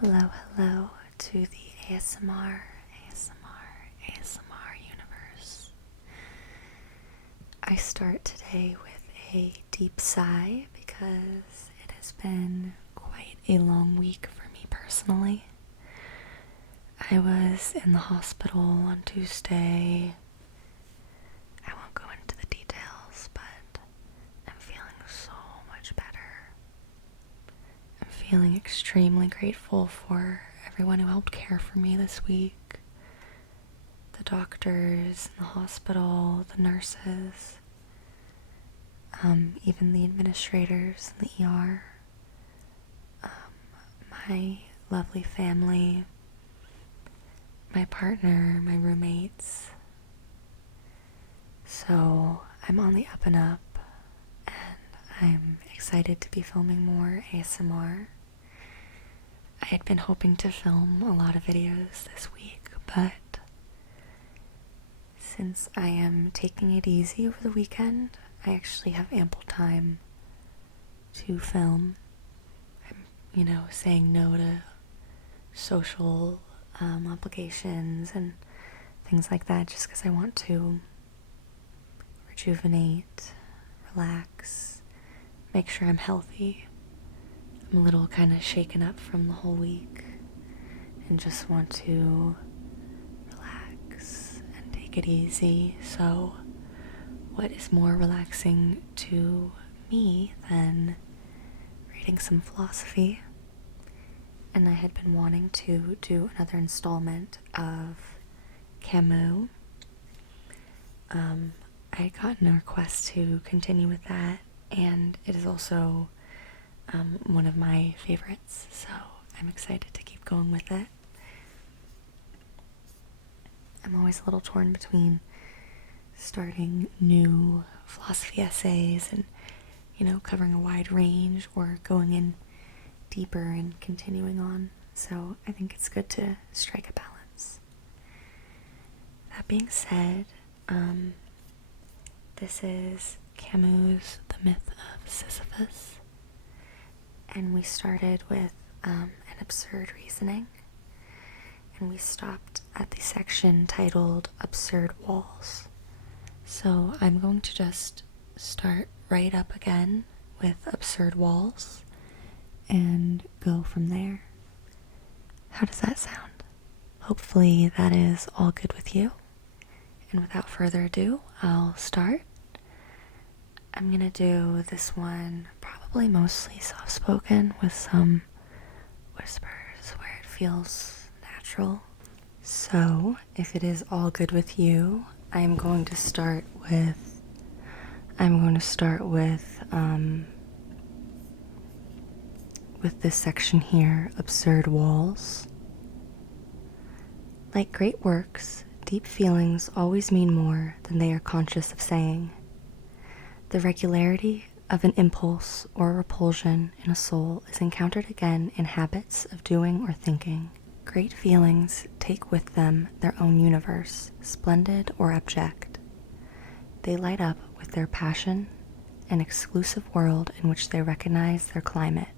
Hello, hello to the ASMR universe. I start today with a deep sigh because it has been quite a long week for me personally. I was in the hospital on Tuesday. I won't go into the details, but I'm feeling so much better. I'm feeling extremely grateful for everyone who helped care for me this week. The doctors in the hospital, the nurses, even the administrators in the ER, my lovely family, my partner, my roommates. So I'm on the up and up, and I'm excited to be filming more ASMR. I had been hoping to film a lot of videos this week, but since I am taking it easy over the weekend, I actually have ample time to film. I'm, saying no to social obligations and things like that just because I want to rejuvenate, relax, make sure I'm healthy. I'm a little kind of shaken up from the whole week and just want to relax and take it easy. So what is more relaxing to me than reading some philosophy? And I had been wanting to do another installment of Camus. I had gotten a request to continue with that, and it is also one of my favorites, so I'm excited to keep going with it. I'm always a little torn between starting new philosophy essays and, covering a wide range, or going in deeper and continuing on. So I think it's good to strike a balance. That being said, this is Camus' The Myth of Sisyphus. And we started with an absurd reasoning, and we stopped at the section titled Absurd Walls. So I'm going to just start right up again with absurd walls and go from there. How does that sound? Hopefully that is all good with you. And without further ado, I'll start. I'm gonna do this one probably mostly soft-spoken with some whispers where it feels natural. So, if it is all good with you, I'm going to start with this section here, Absurd Walls. Like great works, deep feelings always mean more than they are conscious of saying. The regularity of an impulse or repulsion in a soul is encountered again in habits of doing or thinking. Great feelings take with them their own universe, splendid or abject. They light up with their passion an exclusive world in which they recognize their climate.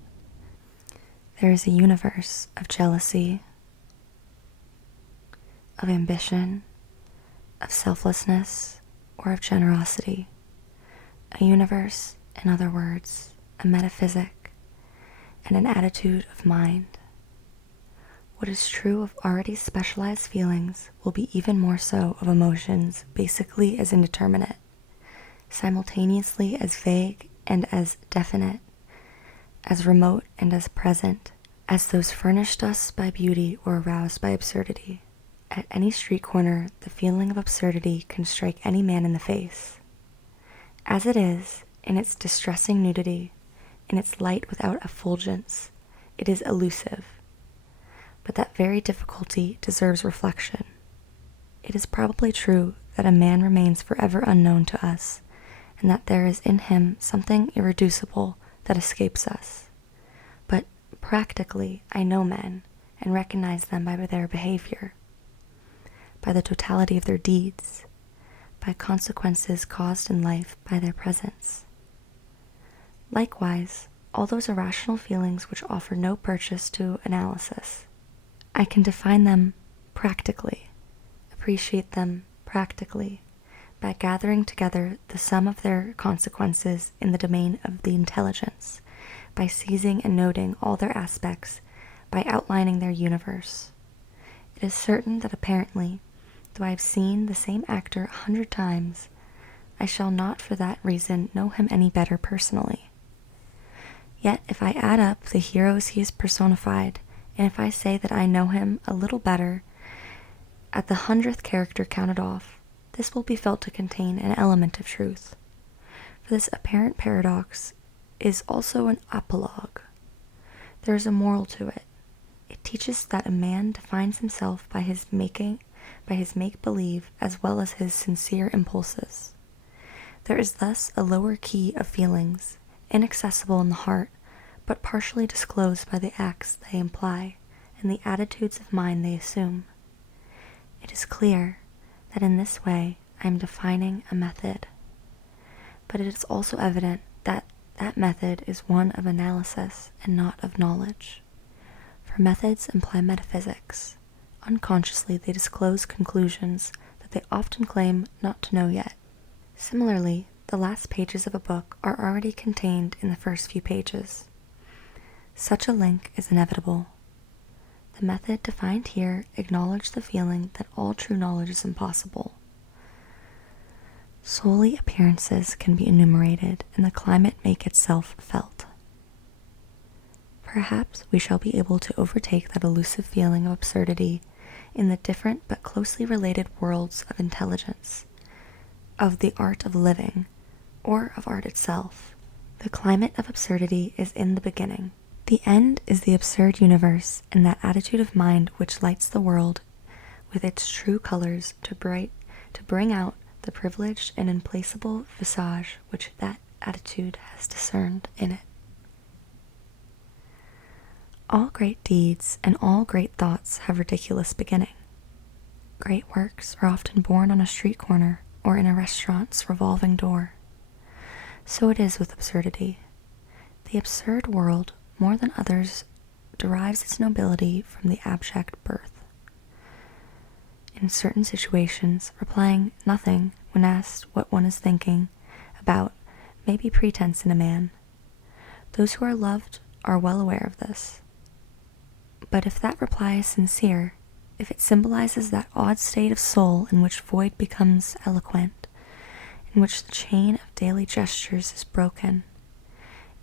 There is a universe of jealousy, of ambition, of selflessness, or of generosity. A universe, in other words, a metaphysic, and an attitude of mind. What is true of already specialized feelings will be even more so of emotions basically as indeterminate, simultaneously as vague and as definite, as remote and as present, as those furnished us by beauty or aroused by absurdity. At any street corner, the feeling of absurdity can strike any man in the face. As it is, in its distressing nudity, in its light without effulgence, it is elusive. But that very difficulty deserves reflection. It is probably true that a man remains forever unknown to us, and that there is in him something irreducible that escapes us. But practically, I know men, and recognize them by their behavior, by the totality of their deeds, by consequences caused in life by their presence. Likewise, all those irrational feelings which offer no purchase to analysis. I can define them practically, appreciate them practically, by gathering together the sum of their consequences in the domain of the intelligence, by seizing and noting all their aspects, by outlining their universe. It is certain that apparently, though I have seen the same actor 100 times, I shall not for that reason know him any better personally. Yet if I add up the heroes he has personified, and if I say that I know him a little better at the 100th character counted off, this will be felt to contain an element of truth. For this apparent paradox is also an apologue. There is a moral to it. It teaches that a man defines himself by his make-believe as well as his sincere impulses. There is thus a lower key of feelings, inaccessible in the heart, but partially disclosed by the acts they imply and the attitudes of mind they assume. It is clear that in this way I am defining a method, but it is also evident that that method is one of analysis and not of knowledge. For methods imply metaphysics. Unconsciously they disclose conclusions that they often claim not to know yet. Similarly, the last pages of a book are already contained in the first few pages. Such a link is inevitable. The method defined here acknowledged the feeling that all true knowledge is impossible. Solely appearances can be enumerated, and the climate make itself felt. Perhaps we shall be able to overtake that elusive feeling of absurdity in the different but closely related worlds of intelligence, of the art of living, or of art itself. The climate of absurdity is in the beginning. The end is the absurd universe, and that attitude of mind which lights the world with its true colors to bring out the privileged and implacable visage which that attitude has discerned in it. All great deeds and all great thoughts have ridiculous beginning. Great works are often born on a street corner or in a restaurant's revolving door. So it is with absurdity. The absurd world, more than others, derives its nobility from the abject birth. In certain situations, replying nothing when asked what one is thinking about may be pretense in a man. Those who are loved are well aware of this. But if that reply is sincere, if it symbolizes that odd state of soul in which void becomes eloquent, in which the chain of daily gestures is broken,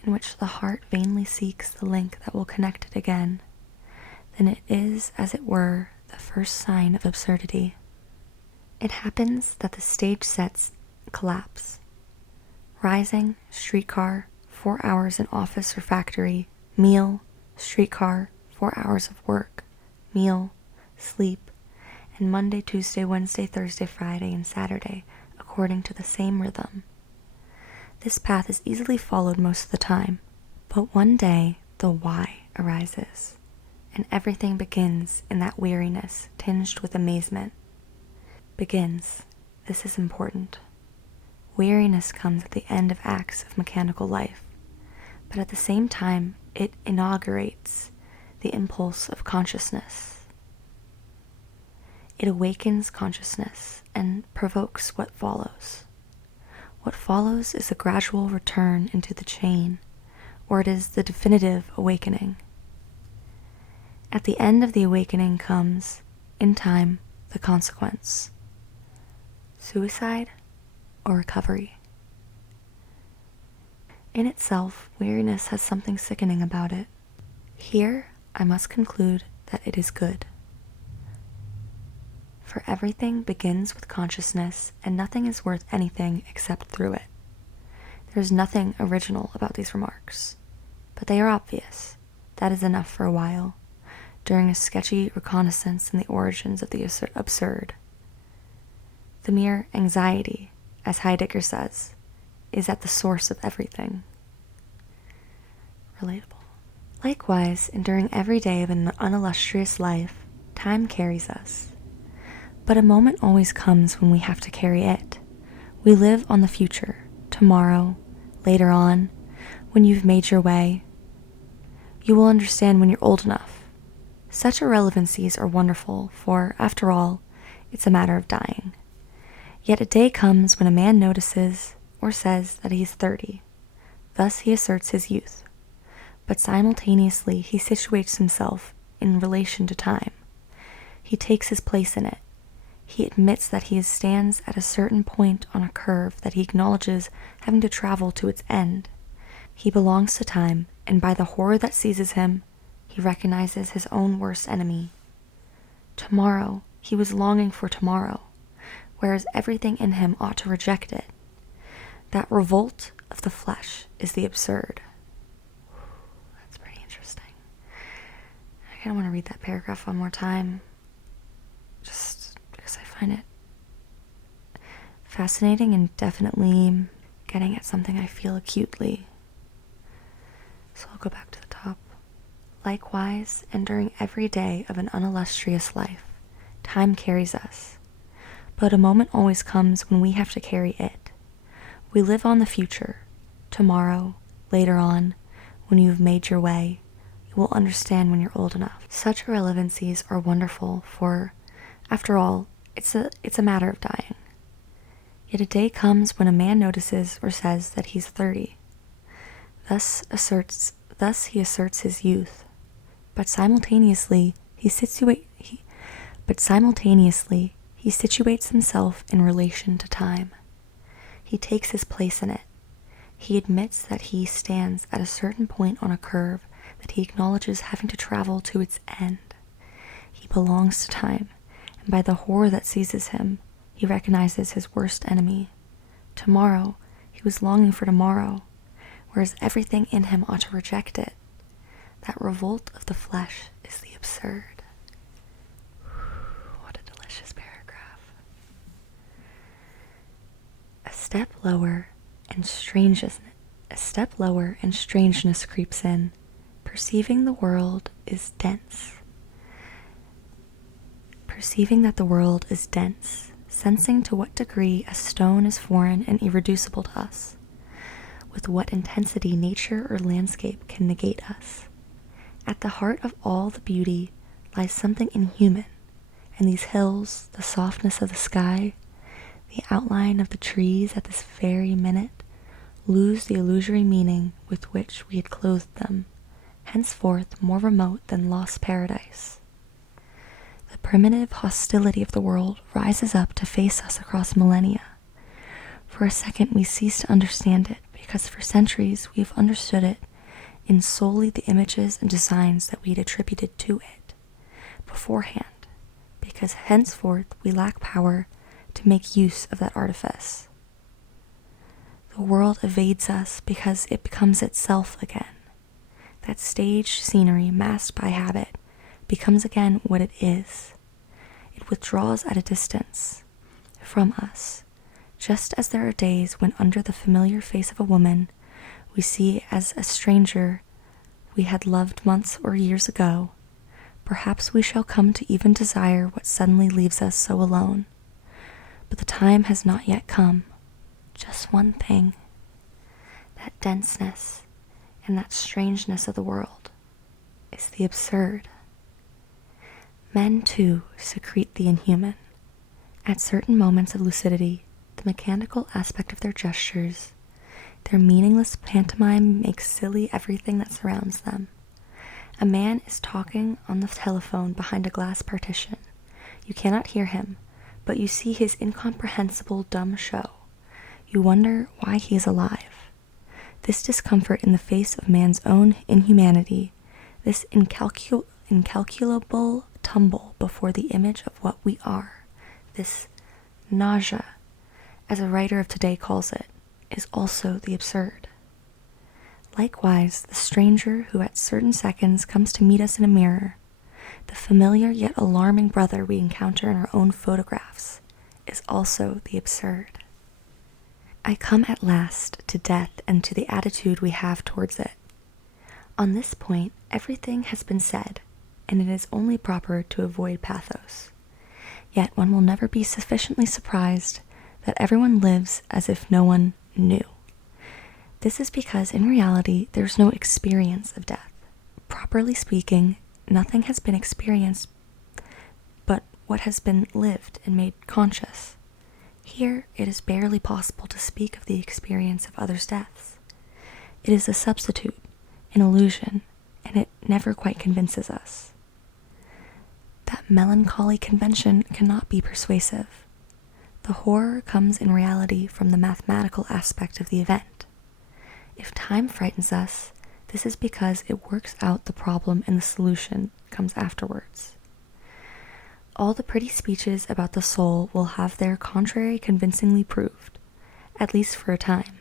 in which the heart vainly seeks the link that will connect it again, then it is, as it were, the first sign of absurdity. It happens that the stage sets collapse. Rising, streetcar, 4 hours in office or factory, meal, streetcar, 4 hours of work, meal, sleep, and Monday, Tuesday, Wednesday, Thursday, Friday, and Saturday, according to the same rhythm. This path is easily followed most of the time, but one day the why arises, and everything begins in that weariness tinged with amazement. Begins, this is important. Weariness comes at the end of acts of mechanical life, but at the same time it inaugurates the impulse of consciousness. It awakens consciousness and provokes what follows. What follows is a gradual return into the chain, or it is the definitive awakening. At the end of the awakening comes, in time, the consequence. Suicide or recovery. In itself, weariness has something sickening about it. Here, I must conclude that it is good. For everything begins with consciousness, and nothing is worth anything except through it. There is nothing original about these remarks, but they are obvious. That is enough for a while, during a sketchy reconnaissance in the origins of the absurd. The mere anxiety, as Heidegger says, is at the source of everything. Relatable. Likewise, enduring every day of an unillustrious life, time carries us. But a moment always comes when we have to carry it. We live on the future, tomorrow, later on, when you've made your way. You will understand when you're old enough. Such irrelevancies are wonderful, for, after all, it's a matter of dying. Yet a day comes when a man notices or says that he is 30. Thus he asserts his youth. But simultaneously he situates himself in relation to time. He takes his place in it. He admits that he stands at a certain point on a curve that he acknowledges having to travel to its end. He belongs to time, and by the horror that seizes him, he recognizes his own worst enemy. Tomorrow, he was longing for tomorrow, whereas everything in him ought to reject it. That revolt of the flesh is the absurd. That's pretty interesting. I kind of want to read that paragraph one more time, just because I find it fascinating and definitely getting at something I feel acutely. So I'll go back to the top. Likewise, and during every day of an unillustrious life, time carries us. But a moment always comes when we have to carry it. We live on the future. Tomorrow, later on, when you've made your way, you will understand when you're old enough. Such irrelevancies are wonderful, for, after all, it's a matter of dying. Yet a day comes when a man notices or says that he's 30. Thus he asserts his youth. But simultaneously he situates himself in relation to time. He takes his place in it. He admits that he stands at a certain point on a curve that he acknowledges having to travel to its end. He belongs to time, and by the horror that seizes him, he recognizes his worst enemy. Tomorrow, he was longing for tomorrow, whereas everything in him ought to reject it. That revolt of the flesh is the absurd. What a delicious paragraph. A step lower and strangeness creeps in. Perceiving that the world is dense, sensing to what degree a stone is foreign and irreducible to us, with what intensity nature or landscape can negate us. At the heart of all the beauty lies something inhuman, and these hills, the softness of the sky, the outline of the trees at this very minute, lose the illusory meaning with which we had clothed them, henceforth more remote than lost paradise. The primitive hostility of the world rises up to face us across millennia. For a second we cease to understand it, because for centuries we have understood it in solely the images and designs that we had attributed to it beforehand, because henceforth we lack power to make use of that artifice. The world evades us because it becomes itself again. That stage scenery masked by habit becomes again what it is. It withdraws at a distance from us, just as there are days when under the familiar face of a woman we see as a stranger we had loved months or years ago. Perhaps we shall come to even desire what suddenly leaves us so alone. But the time has not yet come. Just one thing. That denseness and that strangeness of the world is the absurd. Men, too, secrete the inhuman. At certain moments of lucidity, the mechanical aspect of their gestures, their meaningless pantomime makes silly everything that surrounds them. A man is talking on the telephone behind a glass partition. You cannot hear him, but you see his incomprehensible dumb show. You wonder why he is alive. This discomfort in the face of man's own inhumanity, this incalculable tumble before the image of what we are, this nausea, as a writer of today calls it, is also the absurd. Likewise, the stranger who at certain seconds comes to meet us in a mirror, the familiar yet alarming brother we encounter in our own photographs, is also the absurd. I come at last to death and to the attitude we have towards it. On this point, everything has been said, and it is only proper to avoid pathos. Yet one will never be sufficiently surprised that everyone lives as if no one knew. This is because in reality, there's no experience of death. Properly speaking, nothing has been experienced but what has been lived and made conscious. Here, it is barely possible to speak of the experience of others' deaths. It is a substitute, an illusion, and it never quite convinces us. That melancholy convention cannot be persuasive. The horror comes in reality from the mathematical aspect of the event. If time frightens us, this is because it works out the problem and the solution comes afterwards. All the pretty speeches about the soul will have their contrary convincingly proved, at least for a time.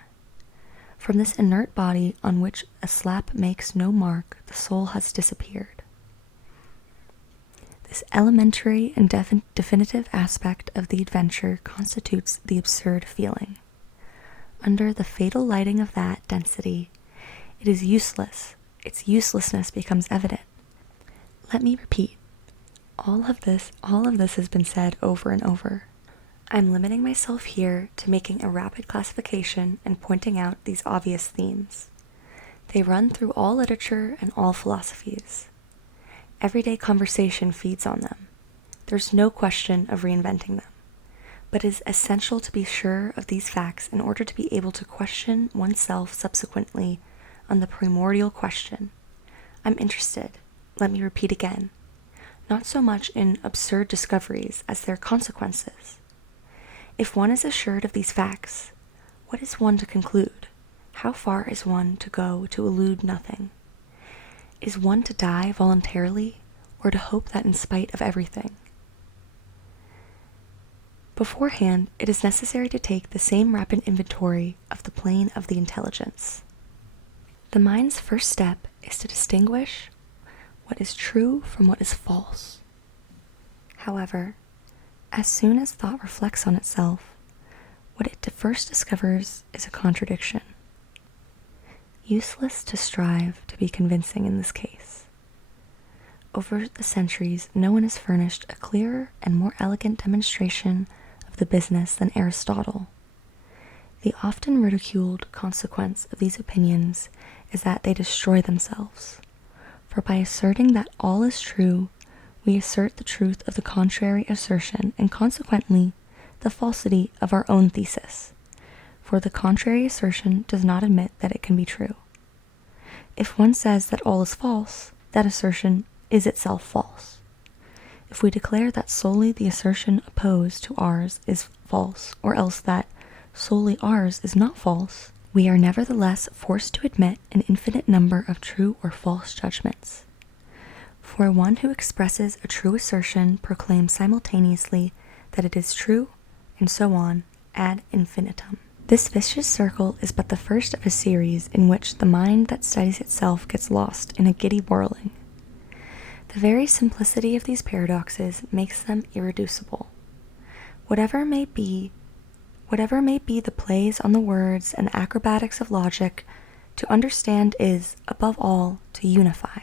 From this inert body on which a slap makes no mark, the soul has disappeared. This elementary and definitive aspect of the adventure constitutes the absurd feeling. Under the fatal lighting of that density, it is useless. Its uselessness becomes evident. Let me repeat. All of this has been said over and over. I'm limiting myself here to making a rapid classification and pointing out these obvious themes. They run through all literature and all philosophies. Everyday conversation feeds on them. There's no question of reinventing them. But it is essential to be sure of these facts in order to be able to question oneself subsequently on the primordial question. I'm interested, let me repeat again, not so much in absurd discoveries as their consequences. If one is assured of these facts, what is one to conclude? How far is one to go to elude nothing? Is one to die voluntarily, or to hope that in spite of everything? Beforehand, it is necessary to take the same rapid inventory of the plane of the intelligence. The mind's first step is to distinguish what is true from what is false. However, as soon as thought reflects on itself, what it first discovers is a contradiction. Useless to strive to be convincing in this case. Over the centuries, no one has furnished a clearer and more elegant demonstration of the business than Aristotle. The often ridiculed consequence of these opinions is that they destroy themselves. For by asserting that all is true, we assert the truth of the contrary assertion and consequently the falsity of our own thesis. For the contrary assertion does not admit that it can be true. If one says that all is false, that assertion is itself false. If we declare that solely the assertion opposed to ours is false, or else that solely ours is not false, we are nevertheless forced to admit an infinite number of true or false judgments. For one who expresses a true assertion proclaims simultaneously that it is true, and so on, ad infinitum. This vicious circle is but the first of a series in which the mind that studies itself gets lost in a giddy whirling. The very simplicity of these paradoxes makes them irreducible. Whatever may be the plays on the words and the acrobatics of logic, to understand is, above all, to unify.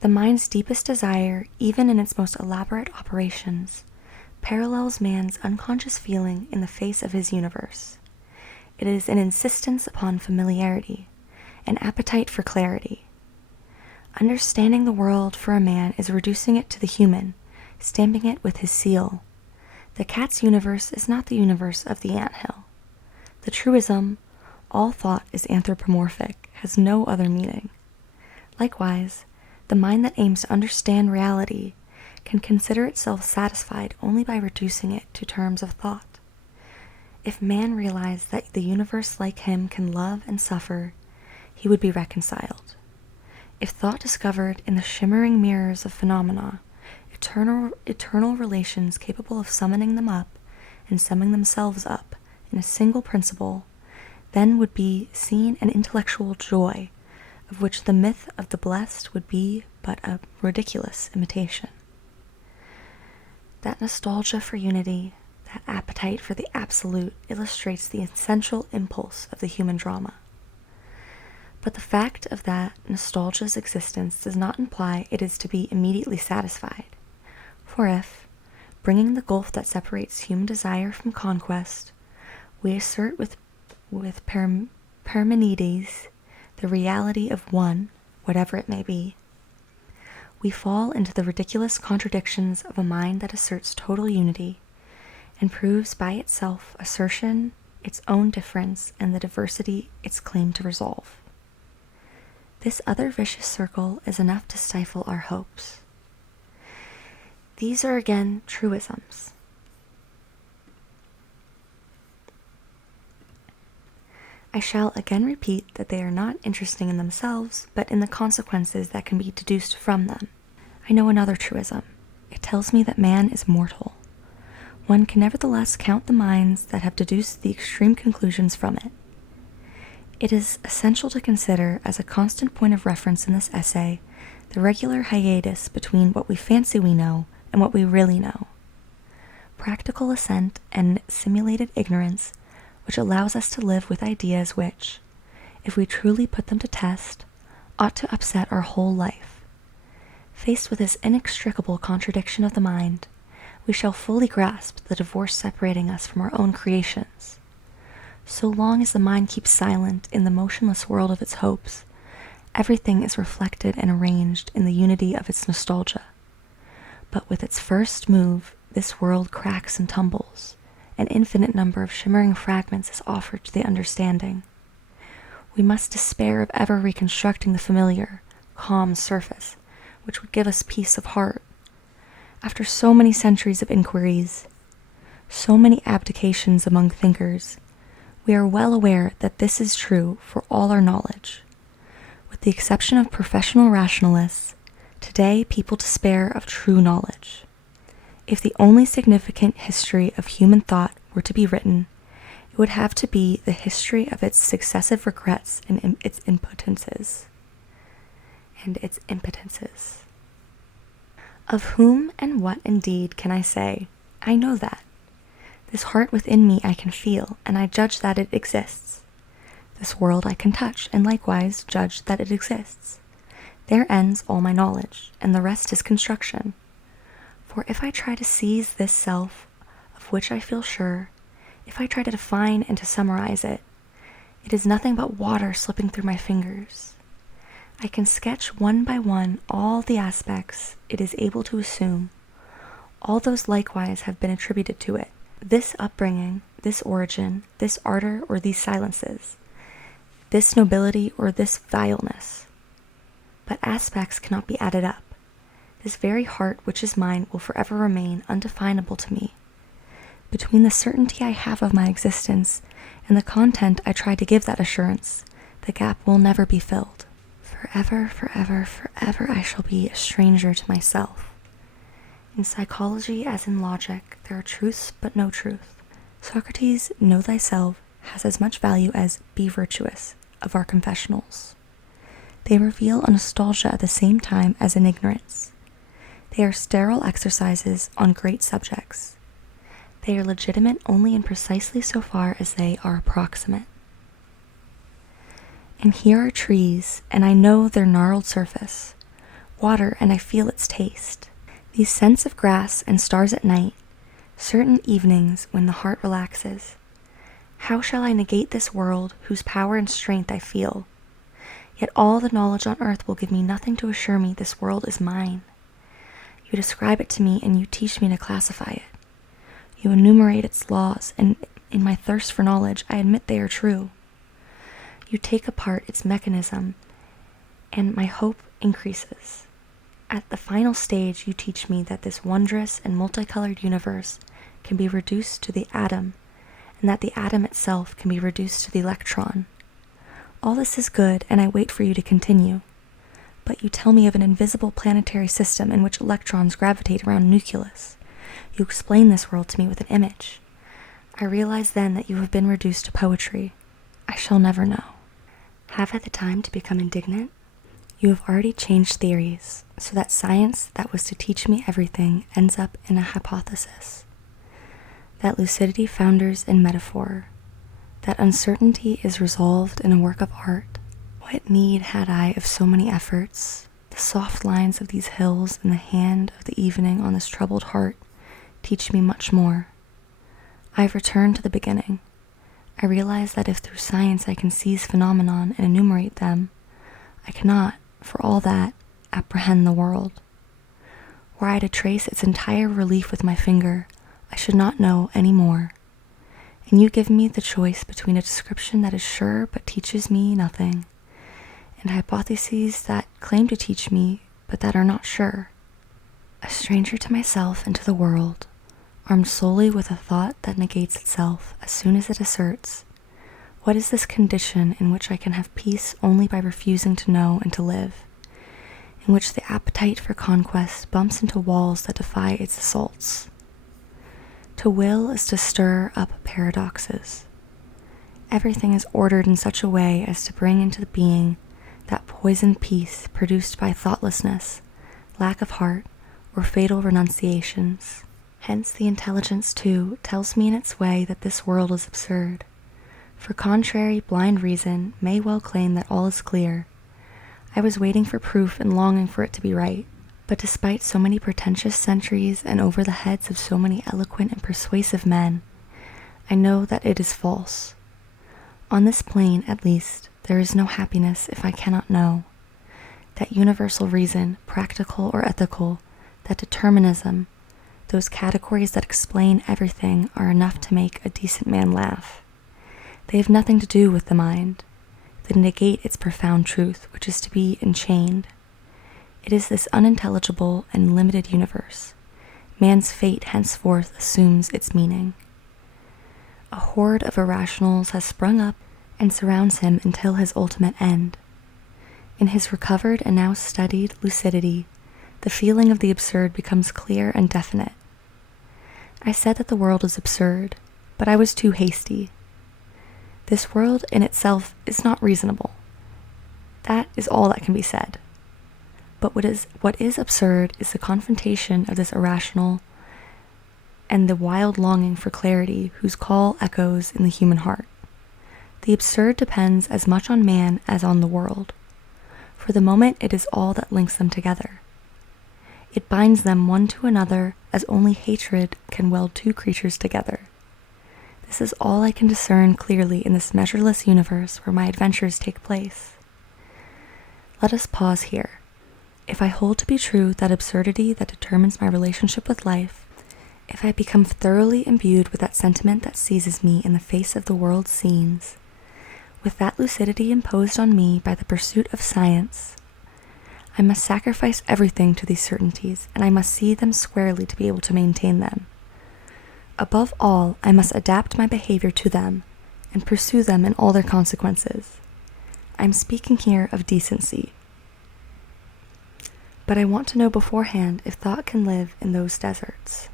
The mind's deepest desire, even in its most elaborate operations, parallels man's unconscious feeling in the face of his universe. It is an insistence upon familiarity, an appetite for clarity. Understanding the world for a man is reducing it to the human, stamping it with his seal. The cat's universe is not the universe of the anthill. The truism, all thought is anthropomorphic, has no other meaning. Likewise, the mind that aims to understand reality can consider itself satisfied only by reducing it to terms of thought. If man realized that the universe like him can love and suffer, he would be reconciled. If thought discovered in the shimmering mirrors of phenomena eternal relations capable of summoning them up and summing themselves up in a single principle, then would be seen an intellectual joy, of which the myth of the blessed would be but a ridiculous imitation. That nostalgia for unity, that appetite for the absolute, illustrates the essential impulse of the human drama. But the fact of that nostalgia's existence does not imply it is to be immediately satisfied. For if, bringing the gulf that separates human desire from conquest, we assert with Parmenides, the reality of one, whatever it may be. We fall into the ridiculous contradictions of a mind that asserts total unity and proves by itself assertion its own difference and the diversity its claim to resolve. This other vicious circle is enough to stifle our hopes. These are again truisms. I shall again repeat that they are not interesting in themselves, but in the consequences that can be deduced from them. I know another truism. It tells me that man is mortal. One can nevertheless count the minds that have deduced the extreme conclusions from it. It is essential to consider as a constant point of reference in this essay the regular hiatus between what we fancy we know and what we really know. Practical assent and simulated ignorance which allows us to live with ideas which, if we truly put them to test, ought to upset our whole life. Faced with this inextricable contradiction of the mind, we shall fully grasp the divorce separating us from our own creations. So long as the mind keeps silent in the motionless world of its hopes, everything is reflected and arranged in the unity of its nostalgia. But with its first move, this world cracks and tumbles. An infinite number of shimmering fragments is offered to the understanding. We must despair of ever reconstructing the familiar, calm surface, which would give us peace of heart. After so many centuries of inquiries, so many abdications among thinkers, we are well aware that this is true for all our knowledge. With the exception of professional rationalists, today people despair of true knowledge. If the only significant history of human thought were to be written, it would have to be the history of its successive regrets and its impotences. Of whom and what indeed can I say? I know that. This heart within me I can feel, and I judge that it exists. This world I can touch, and likewise judge that it exists. There ends all my knowledge, and the rest is construction. For if I try to seize this self, of which I feel sure, if I try to define and to summarize it, it is nothing but water slipping through my fingers. I can sketch one by one all the aspects it is able to assume. All those likewise have been attributed to it. This upbringing, this origin, this ardor or these silences, this nobility or this vileness. But aspects cannot be added up. This very heart which is mine will forever remain undefinable to me. Between the certainty I have of my existence and the content I try to give that assurance, the gap will never be filled. Forever, forever, forever I shall be a stranger to myself. In psychology as in logic, there are truths but no truth. Socrates' "Know thyself" has as much value as "Be virtuous" of our confessionals. They reveal a nostalgia at the same time as an ignorance. They are sterile exercises on great subjects. They are legitimate only in precisely so far as they are approximate. And here are trees, and I know their gnarled surface, water, and I feel its taste, these scents of grass and stars at night, certain evenings when the heart relaxes. How shall I negate this world whose power and strength I feel? Yet all the knowledge on earth will give me nothing to assure me this world is mine. You describe it to me and you teach me to classify it. You enumerate its laws, and in my thirst for knowledge, I admit they are true. You take apart its mechanism, and my hope increases. At the final stage, you teach me that this wondrous and multicolored universe can be reduced to the atom, and that the atom itself can be reduced to the electron. All this is good, and I wait for you to continue. But you tell me of an invisible planetary system in which electrons gravitate around a nucleus. You explain this world to me with an image. I realize then that you have been reduced to poetry. I shall never know. Have I the time to become indignant? You have already changed theories, so that science that was to teach me everything ends up in a hypothesis. That lucidity founders in metaphor. That uncertainty is resolved in a work of art. What need had I of so many efforts? The soft lines of these hills and the hand of the evening on this troubled heart teach me much more. I have returned to the beginning. I realize that if through science I can seize phenomenon and enumerate them, I cannot, for all that, apprehend the world. Were I to trace its entire relief with my finger, I should not know any more. And you give me the choice between a description that is sure but teaches me nothing, and hypotheses that claim to teach me but that are not sure. A stranger to myself and to the world, armed solely with a thought that negates itself as soon as it asserts, what is this condition in which I can have peace only by refusing to know and to live, in which the appetite for conquest bumps into walls that defy its assaults? To will is to stir up paradoxes. Everything is ordered in such a way as to bring into being that poisoned peace produced by thoughtlessness, lack of heart, or fatal renunciations. Hence the intelligence, too, tells me in its way that this world is absurd. For contrary, blind reason may well claim that all is clear. I was waiting for proof and longing for it to be right. But despite so many pretentious centuries and over the heads of so many eloquent and persuasive men, I know that it is false. On this plane, at least, there is no happiness if I cannot know. That universal reason, practical or ethical, that determinism, those categories that explain everything are enough to make a decent man laugh. They have nothing to do with the mind. They negate its profound truth, which is to be enchained. It is this unintelligible and limited universe. Man's fate henceforth assumes its meaning. A horde of irrationals has sprung up and surrounds him until his ultimate end. In his recovered and now studied lucidity, the feeling of the absurd becomes clear and definite. I said that the world is absurd, but I was too hasty. This world in itself is not reasonable. That is all that can be said. But what is absurd is the confrontation of this irrational and the wild longing for clarity whose call echoes in the human heart. The absurd depends as much on man as on the world. For the moment, it is all that links them together. It binds them one to another as only hatred can weld two creatures together. This is all I can discern clearly in this measureless universe where my adventures take place. Let us pause here. If I hold to be true that absurdity that determines my relationship with life, if I become thoroughly imbued with that sentiment that seizes me in the face of the world's scenes, with that lucidity imposed on me by the pursuit of science, I must sacrifice everything to these certainties, and I must see them squarely to be able to maintain them. Above all, I must adapt my behavior to them, and pursue them in all their consequences. I am speaking here of decency. But I want to know beforehand if thought can live in those deserts.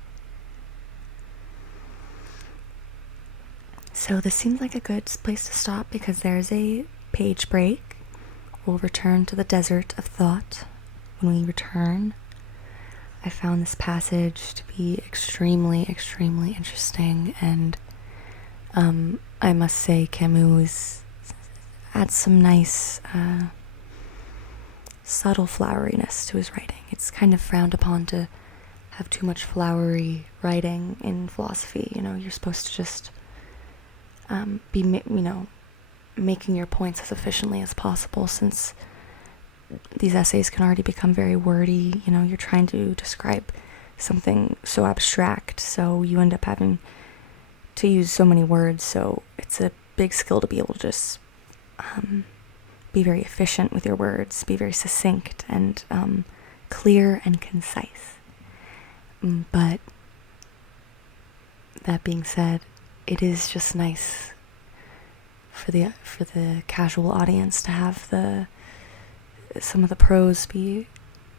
So this seems like a good place to stop because there's a page break. We'll return to the desert of thought. When we return, I found this passage to be extremely, extremely interesting, and I must say Camus adds some nice subtle floweriness to his writing. It's kind of frowned upon to have too much flowery writing in philosophy. You know, you're supposed to just be making your points as efficiently as possible, since these essays can already become very wordy. You know, you're trying to describe something so abstract, so you end up having to use so many words. So it's a big skill to be able to just be very efficient with your words, be very succinct and clear and concise. But that being said, it is just nice for the casual audience to have some of the prose be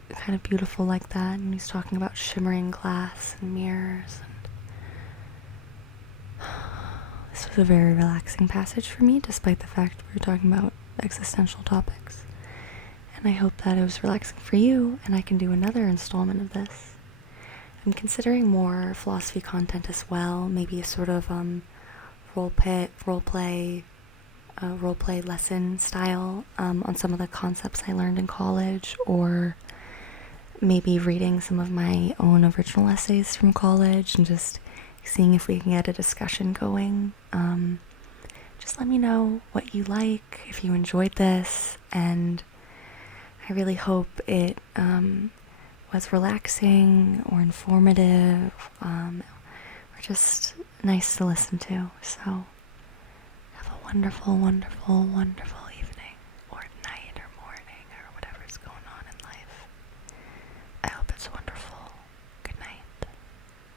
kind of beautiful like that. And he's talking about shimmering glass and mirrors, and this was a very relaxing passage for me, despite the fact we were talking about existential topics. And I hope that it was relaxing for you, and I can do another installment of this. I'm considering more philosophy content as well, maybe a sort of role play lesson style on some of the concepts I learned in college, or maybe reading some of my own original essays from college and just seeing if we can get a discussion going. just let me know what you like, if you enjoyed this, and I really hope it was relaxing or informative, or just nice to listen to. So have a wonderful, wonderful, wonderful